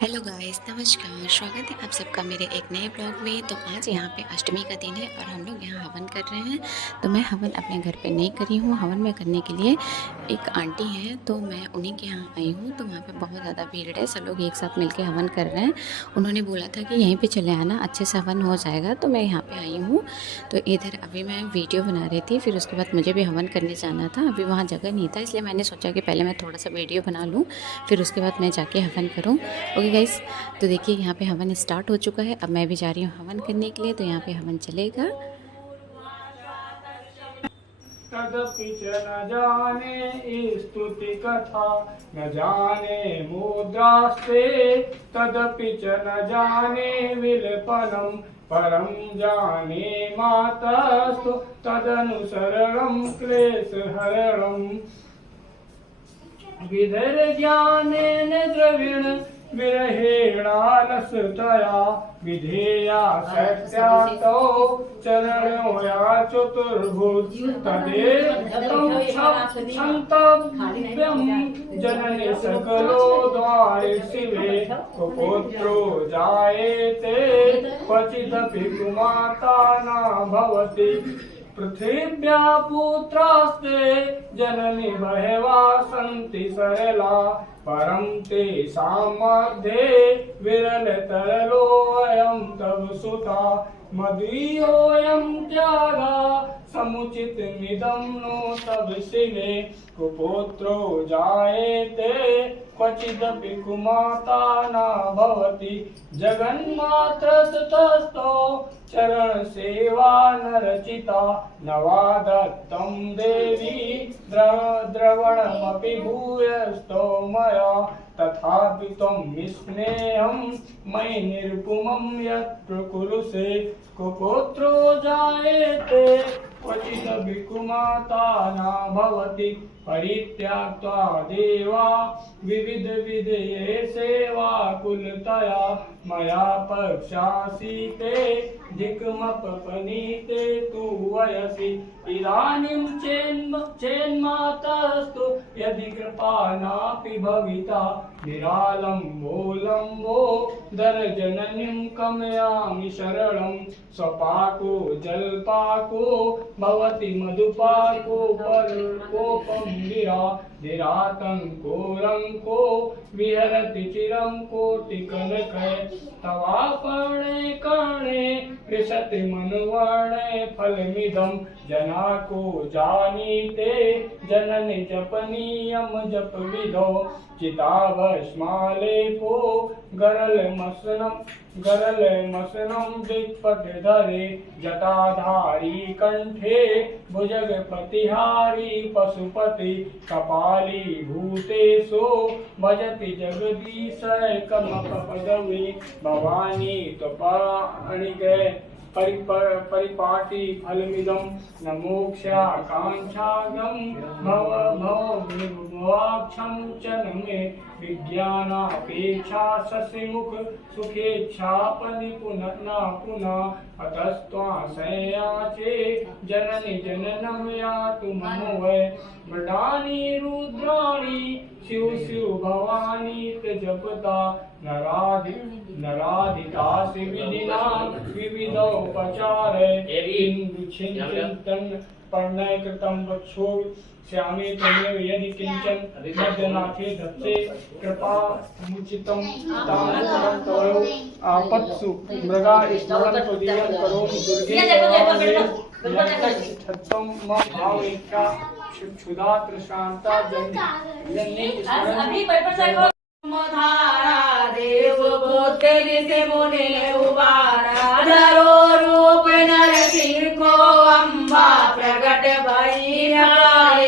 Hello guys, नमस्कार। स्वागत है आप सबका मेरे एक नए ब्लॉग में। तो आज यहाँ पे अष्टमी का दिन है और हम लोग यहाँ हवन कर रहे हैं। तो मैं हवन अपने घर पे नहीं करी हूँ। हवन में करने के लिए एक आंटी है, तो मैं उन्हीं के यहाँ आई हूँ। तो वहाँ पे बहुत ज़्यादा भीड़ है, सब लोग एक साथ मिलके हवन कर रहे हैं। उन्होंने बोला था कि यहीं पर चले आना, अच्छे से हवन हो जाएगा। तो मैं यहाँ पर आई हूँ। तो इधर अभी मैं वीडियो बना रही थी, फिर उसके बाद मुझे भी हवन करने जाना था। अभी वहाँ जगह नहीं था, इसलिए मैंने सोचा कि पहले मैं थोड़ा सा वीडियो बना लूँ, फिर उसके बाद मैं जाके हवन करूँ। ओके गाइस, तो देखिए यहाँ पे हवन स्टार्ट हो चुका है। अब मैं भी जा रही हूँ हवन करने के लिए। तो यहाँ पे हवन चलेगा। तदपि च न जाने स्तुति कथा, न जाने मुद्रास्ते तदपि च न जाने विलपनम, परम जाने मातस्तु तदनुसरणं क्लेशहरणम्। विधिर्ज्ञानेन द्रविण विरहेणालसतया, विधेया सत्यातो चरणो या चतुर्भुज, तदेतं क्षन्तव्यं जननि सकलो द्वारे शिवे, कुपुत्रो जायेते क्वचिदपि कुमाता न भवति। पृथिव्या पुत्रास्ते जननि बहवा सन्ति सरला, परं तेषां मध्ये विरलतरलोऽयं तव सुता। मदीयोऽयं त्यागा समुचितमिदं नो तव शिवे, कुपुत्रो जायेते क्वचिदपि कुमाता न भवति। जगन्मातृतस्तौ चरण सेवा नरचिता, नवा दत्तं देवी द्रवणमपि भूयस्तो मया, तथापि त्वं विस्नेहं मयि निरुपमं यत् प्रकुरुषे। कुपुत्रो जायेते क्वचिदपि कुमाता न भवति, परित्यक्त्वा देवा विविध विधये सेवा कुलतया, मया पक्षासीते धिक्मपनीते तु वयसि। इदानीं चेन्मातस्तु यदि कृपा नापि भविता, निरालम्बो दरजननीं कमयामि शरणं। स्वपाको जलपाको भवति मधुपाको परकोपं गिरा, धीरातङ्को रङ्को विहरति चिरं कोटिकनकै। तवापर्णे कर्णे विशति मनुवर्णे फलमिदं, जना को जानीते जननि जपनीयं जपविधौ। चिताभस्मालेपो गरलमसनं दिक्पटधरे, जटाधारी कंठे भुजगपतिहारी पशुपति, कपाली भूतेषु भजति जगदीशैकमपदवी। भवानी त्वपाणिगे परिपाटी फलमिदं, न मोक्षाकाङ्क्षागं भवाक्षं च न मे। विज्ञानापेक्षा शशिमुख सुखेच्छापनि पुनः न पुनः, अतस्त्वाशयाचे जननि जननं यातु मम वै। मृडानि रुद्राणि शिव शिव भवानी ते जपता, नराधितासि विधिना विविधोपचारे। इंदुचिंतन पर्णय कृतं वक्षो श्यामे तमेव यदि किंचन, मध्यनाथे धत्ते कृपा मुचितं तामुपरं करो। आपत्सु मृगा स्मरणं त्वदीयं करोमि दुर्गे यत्तच्छत्वं मम भावैक्या, क्षुधा तृष्णा जननी स्मरणं। धारा देव बोधरि से मुने उबारा, धरो रूप नरसिंह को अम्बा, प्रगट भई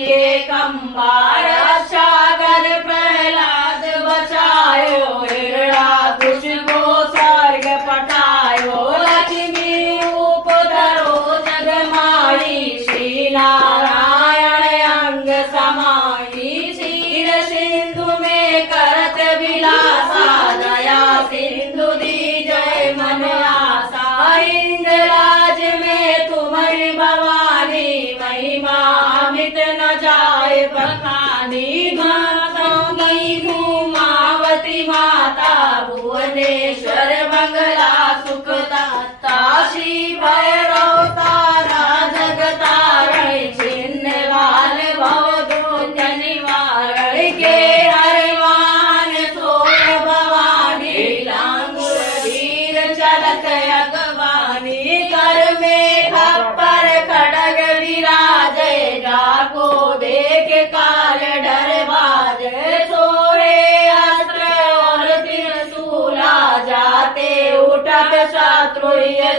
ये कंबार। सागर प्रहलाद बचायो, हिरणाकुश को स्वर्ग पठायो। लक्ष्मी रूप धरो जगमाई, श्री नारायण अंग समाई। क्षीर सिंधु में करत विलासा, दया सिंधु दी जय भुवनेश्वर मंगला सुखदाता श्री भैरव तारा जगतारण छिन्नवाल भवदूत निवारण के हरिवान सोय भवानी लांगुर वीर चलत अगवानी कर में खप्पर खड़ग विराजय जाको देख काल डर बाजे सोहे अस्त्र और त्रिशूला जाते उठत शत्रु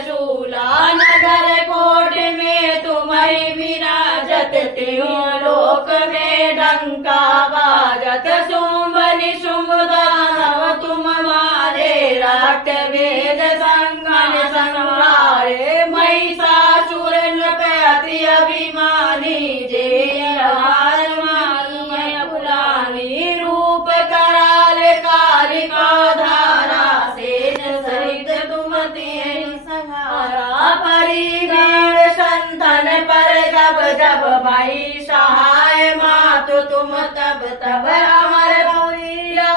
शूला नगर कोट में तुम्हें विराजत त्यों लोक में डंका बाजत शुंभ निशुंभ दानव तुम मारे रक्त वेद संगन संहारे महिषासुर नृप अति अभिमानी जय हार मानिय फुलानी रूप कराल कालिका धारा सेन सहित तुम तेन संहारा परिगण संतन पर जब जब भाई सहाय मातु तुम तब तब अमर पुरियो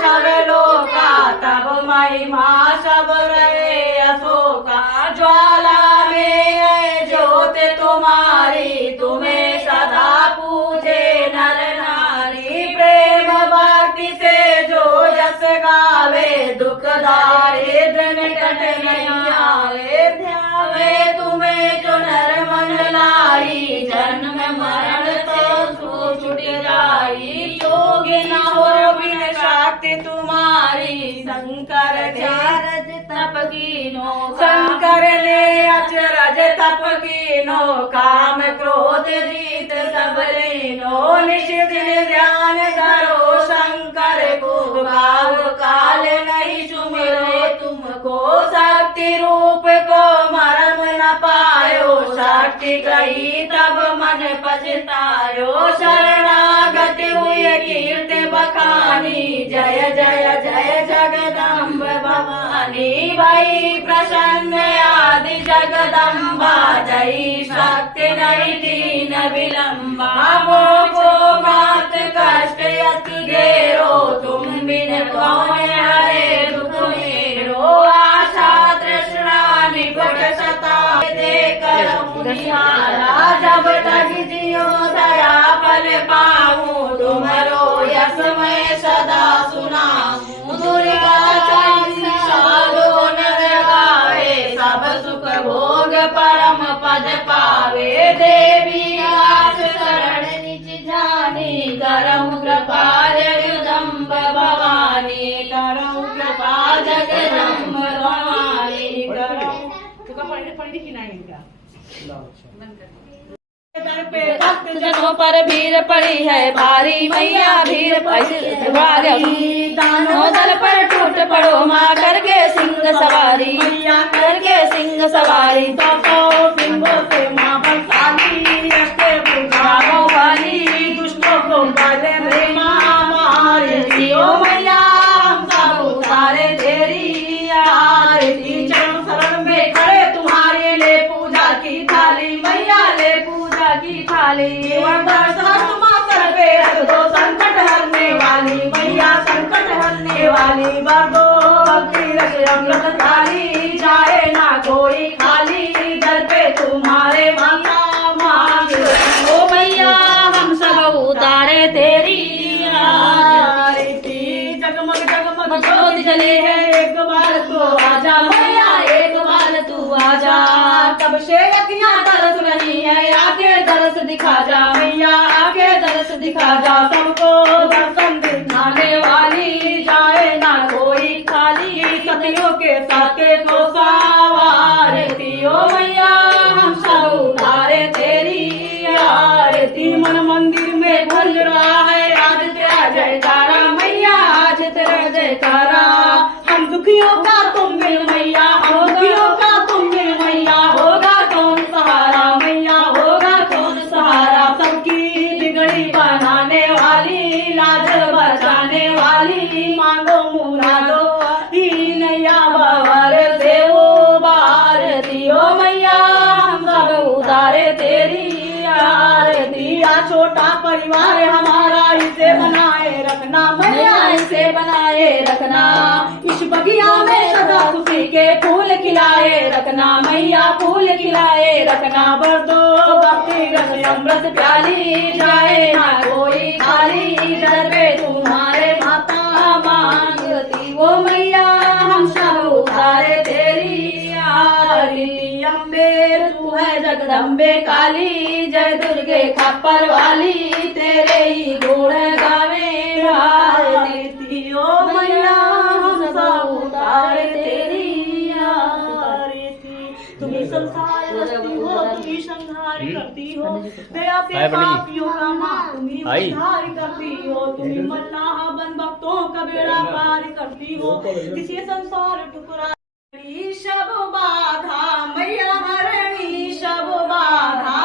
सब लोका तब महिमा सब रहे अशोका ज्वाला में है ज्योत तुम्हारी तुम्हें सदा पूजे नर नारी प्रेम भक्ति से जो जस गावे दुख दारिद्र निकट नहीं आवे ध्यावे तुम्हें जो नर मन लाई जन्म मरण तो छूट जाई योगी न हो बिन शक्ति तुम्हारी शंकर अचरज तप कीनो शंकर ने अचरज तप कीनो काम क्रोध जीत सब लीनो निश दिन ध्यान करो शंकर को गाव काल नहीं सुमिरो तुमको शक्ति रूप को मरम न पायो शक्ति गई तब मन पछतायो शरणागति हुई कीर्ति बखानी जय जय जय जगदम्ब भवानी भई प्रसन्न आदि जगदम्बा जय शक्ति नहीं दीन विलंबा मोको मात कष्ट अति घेरो तुम बिन कौन हरे दुख मेरो आशा तृष्णा निकट सता देकर मुनिहारा जब तक जियो दया फल पाऊं तुम्हारो यश मैं सदा सुनाऊं दुर्गा चालीसा नर गावे सब सुख भोग परम पद पावे देवी आस शरण निज जानी करम कृपा जगदम्ब भवानी करम कृपा जगदम्ब भवानी करम पढ़ी की नहीं क्या जनों पर भीड़ पड़ी है भारी मैया भीड़ पड़ी दानों दल पर टूट पड़ो माँ करके सिंह सवारी मैया करके सिंह सवारी तो सिंहों से माँ बरसाली भागो वाली दुष्टों को डाले मेरी माँ मारे जियो मैया हम सब उतारे तेरी आरती चरण शरण में खड़े तुम्हारे ले पूजा की थाली मैया ले पूजा की थाली सर पे रख दो संकट हरने वाली मैया संकट हरने वाली बरदो भक्ति रख अमृत थाली जाए ना कोई खाली दर पे तुम्हारे माता मांग ओ मैया हम सब उतारे तेरी आरती जगमग जगमग ज्योत जले है एक बार तो आजा मैया एक बार तू आजा कब से अखियां तरस रही है आके दरस दिखा जा मैया आके दरस दिखा जा सबको दर्शन दिखाने वाली जाए ना कोई खाली सतियों के साथे को सवारती ओ मैया हम सब उतारे तेरी आरती मन मंदिर में गूंज रहा है आज तेरा जयकारा मैया आज तेरा जयकारा हम दुखियों का तुम मिल मैया हम दुखियों का तुम मिल मैया होगा कौन सहारा मैया होगा कौन सहारा सबकी बिगड़ी बनाने वाली लाज बचाने वाली मांगो मुरादो नैया बाबर से उबार दियो मैया हम सब उतारे तेरी आरती आ छोटा परिवार हमारा इसे बनाए रखना मैया इसे बनाए रखना इस के फूल खिलाए रखना मैया, फूल खिलाए रखना, भर दो भक्ति रस अमृत प्याली, जाए ना कोई खाली, दर पे तुम्हारे माता मांगती वो मैया, हम सब उतारे तेरी आरती। अम्बे तू है जगदम्बे काली, जय दुर्गे खप्पर वाली, तेरे ही गुण गावे आरती। ओ मैया हम सब उतारे तेरी आरती। तुम्ही संसार रचती हो, तुम्ही संहार करती हो, दया से पापियों का माँ तुम्ही उद्धार करती हो, तुम्ही मल्लाह बन भक्तों का बेड़ा पार करती हो, किसी संसार टुकड़ा शब बाधा मैया हरणी शब बाधा,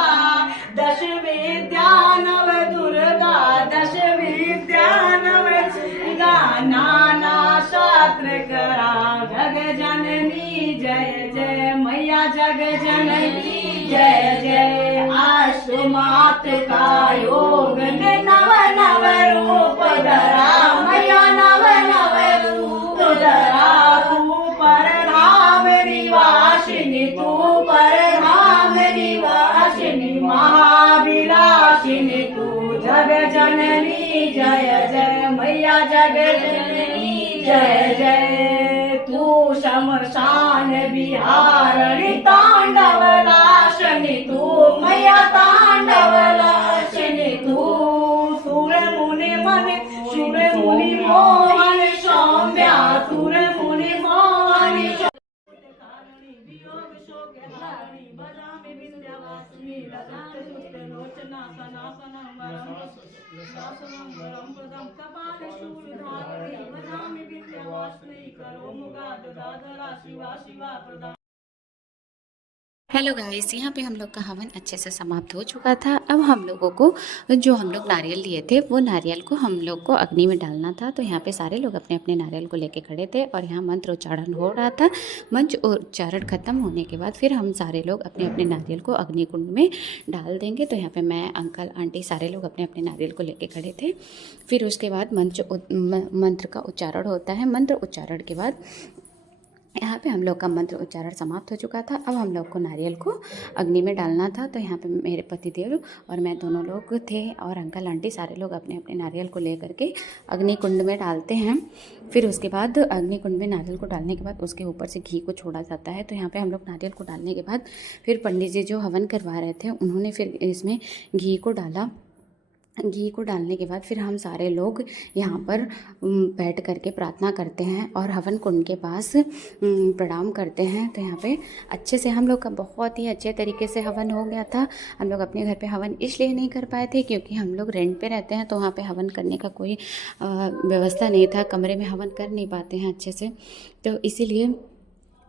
दश विद्या नव दुर्गा, दश विद्या नव दुर्गा, नाना शास्त्र करा, जग जननी जय जय मैया, जग जननी जय जय। आश्रमात का योग ने नव नव रूप धरा मैया, नव नव रूप धरा, तू परधाम निवासिनी, तू परधाम निवासिनी, महाविलासिनी तू, जग जननी जय जय मैया, जग जननी जय जय। तू शमशान विहारिणी तांडव लाशनी तू मैया, तांडव लाशनी तू, सूर मुनि मन सूर मुनि मोहन सौम्या, सूर मुनि मोहन वियोग शोक हारिणी, बजामि विंध्यवासिनी, ललाट सुत लोचना, सनातनं वरं शासनं वरं प्रदं, कपाले शूलधारिणी, बजामि विंध्यवासिनी, करो मुगाद दादरा, शिवा शिवा प्रदा। हेलो गाइस, यहाँ पे हम लोग का हवन अच्छे से समाप्त हो चुका था। अब हम लोगों को जो हम लोग नारियल लिए थे वो नारियल को हम लोग को अग्नि में डालना था। तो यहाँ पे सारे लोग अपने अपने नारियल को लेके खड़े थे और यहाँ मंत्र उच्चारण हो रहा था। मंत्र उच्चारण खत्म होने के बाद फिर हम सारे लोग अपने अपने नारियल को अग्नि कुंड में डाल देंगे। तो यहाँ पर मैं, अंकल, आंटी सारे लोग अपने अपने नारियल को लेके खड़े थे। फिर उसके बाद मंत्र का उच्चारण होता है। मंत्र उच्चारण के बाद यहाँ पे हम लोग का मंत्र उच्चारण समाप्त हो चुका था। अब हम लोग को नारियल को अग्नि में डालना था। तो यहाँ पे मेरे पतिदेव और मैं दोनों लोग थे और अंकल आंटी सारे लोग अपने अपने नारियल को ले करके अग्नि कुंड में डालते हैं। फिर उसके बाद अग्नि कुंड में नारियल को डालने के बाद उसके ऊपर से घी को छोड़ा जाता है। तो यहाँ पे हम लोग नारियल को डालने के बाद फिर पंडित जी जो हवन करवा रहे थे उन्होंने फिर इसमें घी को डाला। घी को डालने के बाद फिर हम सारे लोग यहाँ पर बैठ करके प्रार्थना करते हैं और हवन कुंड के पास प्रणाम करते हैं। तो यहाँ पे अच्छे से हम लोग का बहुत ही अच्छे तरीके से हवन हो गया था। हम लोग अपने घर पे हवन इसलिए नहीं कर पाए थे क्योंकि हम लोग रेंट पे रहते हैं, तो वहाँ पे हवन करने का कोई व्यवस्था नहीं था। कमरे में हवन कर नहीं पाते हैं अच्छे से, तो इसीलिए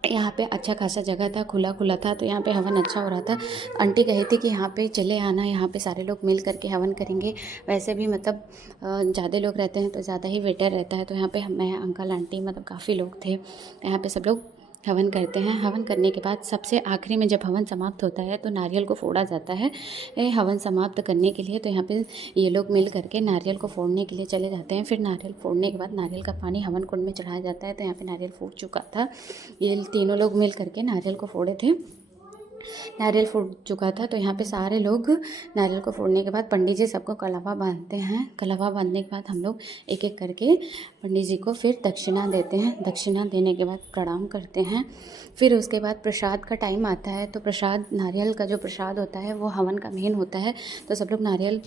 यहाँ पे अच्छा खासा जगह था, खुला खुला था, तो यहाँ पे हवन अच्छा हो रहा था। आंटी कही थी कि यहाँ पे चले आना, यहाँ पे सारे लोग मिल करके हवन करेंगे। वैसे भी मतलब ज़्यादा लोग रहते हैं तो ज़्यादा ही बेटर रहता है। तो यहाँ पे मैं, अंकल, आंटी मतलब काफ़ी लोग थे। यहाँ पे सब लोग हवन करते हैं। हवन करने के बाद सबसे आखिरी में जब हवन समाप्त होता है तो नारियल को फोड़ा जाता है हवन समाप्त करने के लिए। तो यहाँ पे ये लोग मिल करके नारियल को फोड़ने के लिए चले जाते हैं। फिर नारियल फोड़ने के बाद नारियल का पानी हवन कुंड में चढ़ाया जाता है। तो यहाँ पे नारियल फूट चुका था। ये तीनों लोग मिल करके नारियल को फोड़े थे। नारियल फूट चुका था। तो यहाँ पे सारे लोग नारियल को फोड़ने के बाद पंडित जी सबको कलावा बांधते हैं। कलावा बांधने के बाद हम लोग एक एक करके पंडित जी को फिर दक्षिणा देते हैं। दक्षिणा देने के बाद प्रणाम करते हैं। फिर उसके बाद प्रसाद का टाइम आता है। तो प्रसाद, नारियल का जो प्रसाद होता है वो हवन का मेन होता है। तो सब लोग नारियल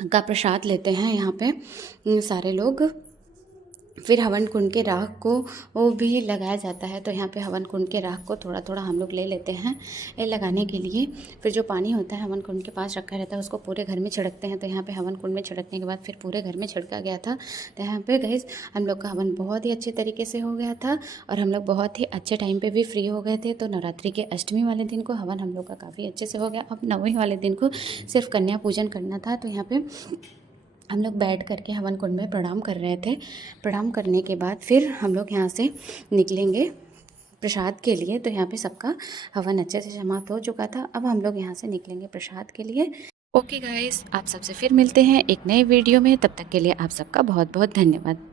का प्रसाद लेते हैं यहाँ पे सारे लोग। फिर हवन कुंड के राख को वो भी लगाया जाता है। तो यहाँ पे हवन कुंड के राख को थोड़ा थोड़ा हम लोग ले लेते हैं लगाने के लिए। फिर जो पानी होता है हवन कुंड के पास रखा रहता है उसको पूरे घर में छिड़कते हैं। तो यहाँ पे हवन कुंड में छिड़कने के बाद फिर पूरे घर में छिड़का गया था। तो यहाँ पे गाइस हम लोग का हवन बहुत ही अच्छे तरीके से हो गया था और हम लोग बहुत ही अच्छे टाइम पर भी फ्री हो गए थे। तो नवरात्रि के अष्टमी वाले दिन को हवन हम लोग का काफ़ी अच्छे से हो गया। अब नवमी वाले दिन को सिर्फ कन्या पूजन करना था। तो यहाँ पे हम लोग बैठ करके हवन कुंड में प्रणाम कर रहे थे। प्रणाम करने के बाद फिर हम लोग यहाँ से निकलेंगे प्रसाद के लिए। तो यहाँ पे सबका हवन अच्छे से समाप्त हो चुका था। अब हम लोग यहाँ से निकलेंगे प्रसाद के लिए। ओके गाइस, आप सबसे फिर मिलते हैं एक नए वीडियो में। तब तक के लिए आप सबका बहुत बहुत धन्यवाद।